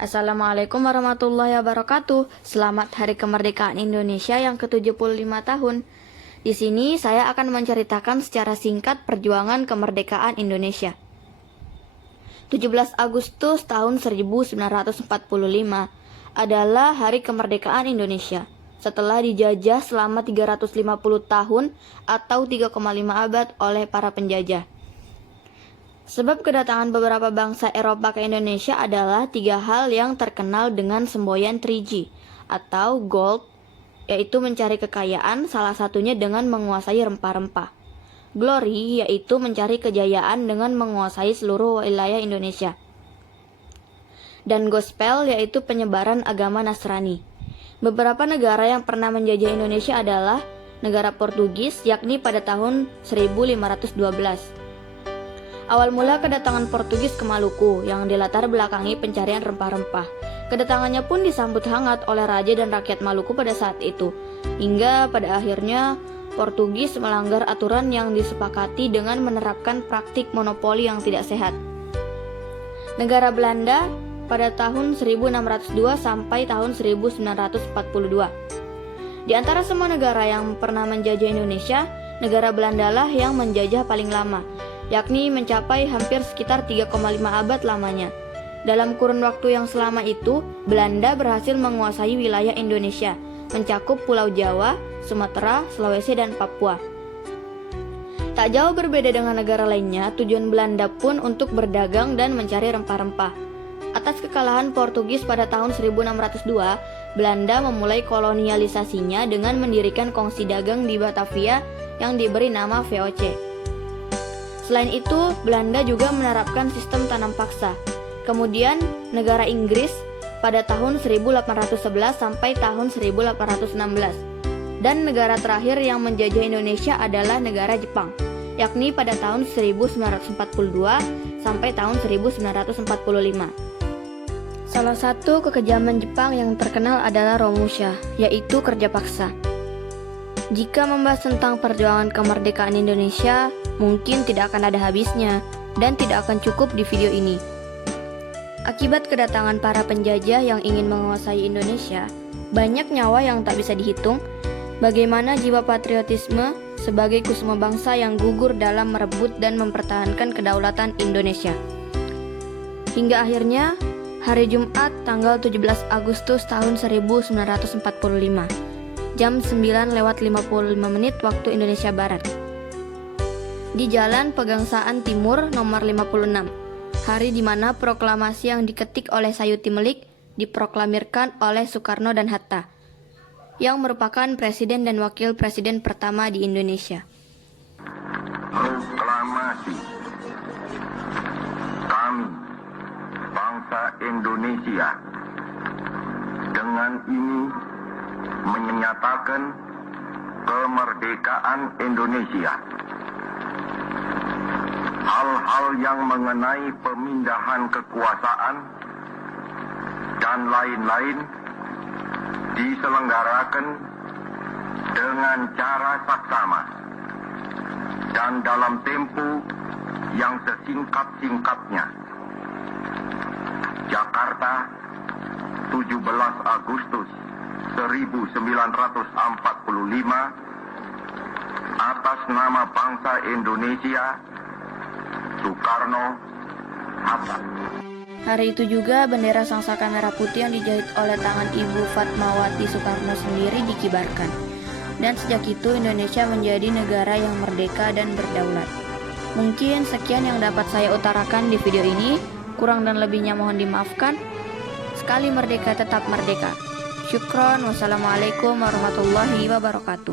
Assalamualaikum warahmatullahi wabarakatuh. Selamat Hari Kemerdekaan Indonesia yang ke-75 tahun. Di sini saya akan menceritakan secara singkat perjuangan kemerdekaan Indonesia. 17 Agustus tahun 1945 adalah Hari Kemerdekaan Indonesia. Setelah dijajah selama 350 tahun atau 3,5 abad oleh para penjajah. Sebab kedatangan beberapa bangsa Eropa ke Indonesia adalah 3 hal yang terkenal dengan semboyan 3G atau gold, yaitu mencari kekayaan, salah satunya dengan menguasai rempah-rempah. Glory, yaitu mencari kejayaan dengan menguasai seluruh wilayah Indonesia. Dan gospel, yaitu penyebaran agama Nasrani. Beberapa negara yang pernah menjajah Indonesia adalah negara Portugis, yakni pada tahun 1512. Awal mula kedatangan Portugis ke Maluku yang dilatar belakangi pencarian rempah-rempah. Kedatangannya pun disambut hangat oleh raja dan rakyat Maluku pada saat itu. Hingga pada akhirnya Portugis melanggar aturan yang disepakati dengan menerapkan praktik monopoli yang tidak sehat. Negara Belanda pada tahun 1602 sampai tahun 1942. Di antara semua negara yang pernah menjajah Indonesia, negara Belanda lah yang menjajah paling lama, yakni mencapai hampir sekitar 3,5 abad lamanya. Dalam kurun waktu yang selama itu, Belanda berhasil menguasai wilayah Indonesia, mencakup Pulau Jawa, Sumatera, Sulawesi, dan Papua. Tak jauh berbeda dengan negara lainnya, tujuan Belanda pun untuk berdagang dan mencari rempah-rempah. Atas kekalahan Portugis pada tahun 1602, Belanda memulai kolonialisasinya dengan mendirikan kongsi dagang di Batavia yang diberi nama VOC. Selain itu, Belanda juga menerapkan sistem tanam paksa. Kemudian, negara Inggris pada tahun 1811 sampai tahun 1816. Dan negara terakhir yang menjajah Indonesia adalah negara Jepang, yakni pada tahun 1942 sampai tahun 1945. Salah satu kekejaman Jepang yang terkenal adalah Romusha, yaitu kerja paksa. Jika membahas tentang perjuangan kemerdekaan Indonesia, mungkin tidak akan ada habisnya dan tidak akan cukup di video ini. Akibat kedatangan para penjajah yang ingin menguasai Indonesia, banyak nyawa yang tak bisa dihitung. Bagaimana jiwa patriotisme sebagai kusuma bangsa yang gugur dalam merebut dan mempertahankan kedaulatan Indonesia. Hingga akhirnya, hari Jumat tanggal 17 Agustus tahun 1945. Jam 9:55 waktu Indonesia Barat. Di Jalan Pegangsaan Timur nomor 56, hari di mana proklamasi yang diketik oleh Sayuti Melik diproklamirkan oleh Soekarno dan Hatta, yang merupakan presiden dan wakil presiden pertama di Indonesia. Proklamasi kami, bangsa Indonesia, dengan ini menyatakan kemerdekaan Indonesia. Hal-hal yang mengenai pemindahan kekuasaan dan lain-lain diselenggarakan dengan cara saksama dan dalam tempo yang sesingkat-singkatnya. Jakarta, 17 Agustus 1945, atas nama bangsa Indonesia, Soekarno, Hatta. Hari itu juga bendera sangsaka merah putih yang dijahit oleh tangan Ibu Fatmawati Soekarno sendiri dikibarkan. Dan sejak itu Indonesia menjadi negara yang merdeka dan berdaulat. Mungkin sekian yang dapat saya utarakan di video ini. Kurang dan lebihnya mohon dimaafkan. Sekali merdeka tetap merdeka. Syukron. Wassalamualaikum warahmatullahi wabarakatuh.